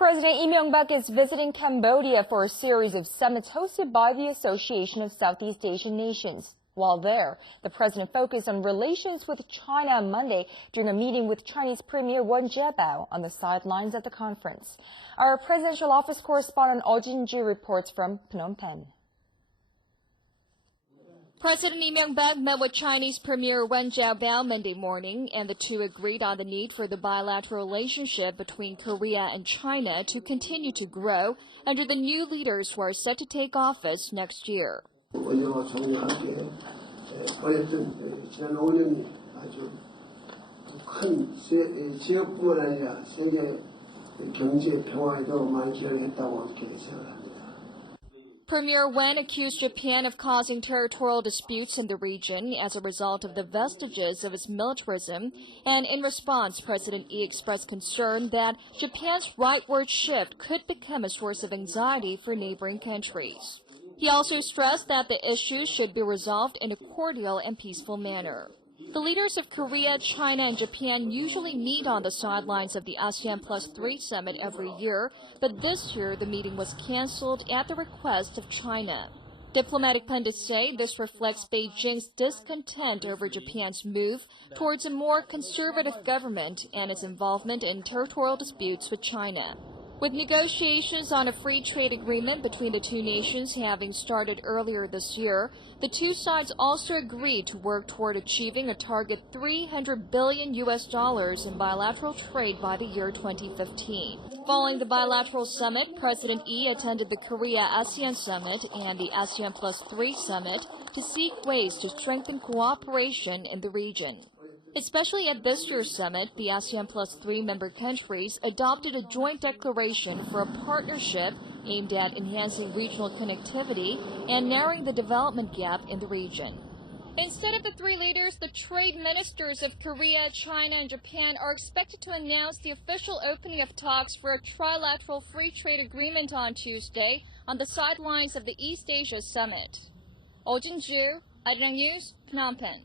President Lee Myung-bak is visiting Cambodia for a series of summits hosted by the Association of Southeast Asian Nations. While there, the president focused on relations with China on Monday during a meeting with Chinese Premier Wen Jiabao on the sidelines of the conference. Our presidential office correspondent Oh Jin-ju reports from Phnom Penh. President Lee Myung-bak met with Chinese Premier Wen Jiabao Monday morning, and the two agreed on the need for the bilateral relationship between Korea and China to continue to grow under the new leaders who are set to take office next year. 원정과 총리와 함께 벌였던 지난 5년이 아주 큰 지역뿐만 아니라 세계 경제 평화에도 많이 기여를 했다고 이렇게 생각합니다. Premier Wen accused Japan of causing territorial disputes in the region as a result of the vestiges of its militarism, and in response, President Lee expressed concern that Japan's rightward shift could become a source of anxiety for neighboring countries. He also stressed that the issues should be resolved in a cordial and peaceful manner. The leaders of Korea, China, and Japan usually meet on the sidelines of the ASEAN+3 summit every year, but this year the meeting was canceled at the request of China. Diplomatic pundits say this reflects Beijing's discontent over Japan's move towards a more conservative government and its involvement in territorial disputes with China. With negotiations on a free trade agreement between the two nations having started earlier this year, the two sides also agreed to work toward achieving a target $300 billion in bilateral trade by the year 2015. Following the bilateral summit, President Lee attended the Korea-ASEAN Summit and the ASEAN+3 Summit to seek ways to strengthen cooperation in the region. Especially at this year's summit, the ASEAN+3 member countries adopted a joint declaration for a partnership aimed at enhancing regional connectivity and narrowing the development gap in the region. Instead of the three leaders, the trade ministers of Korea, China, and Japan are expected to announce the official opening of talks for a trilateral free trade agreement on Tuesday on the sidelines of the East Asia Summit. Oh Jin-ju, Arirang News, Phnom Penh.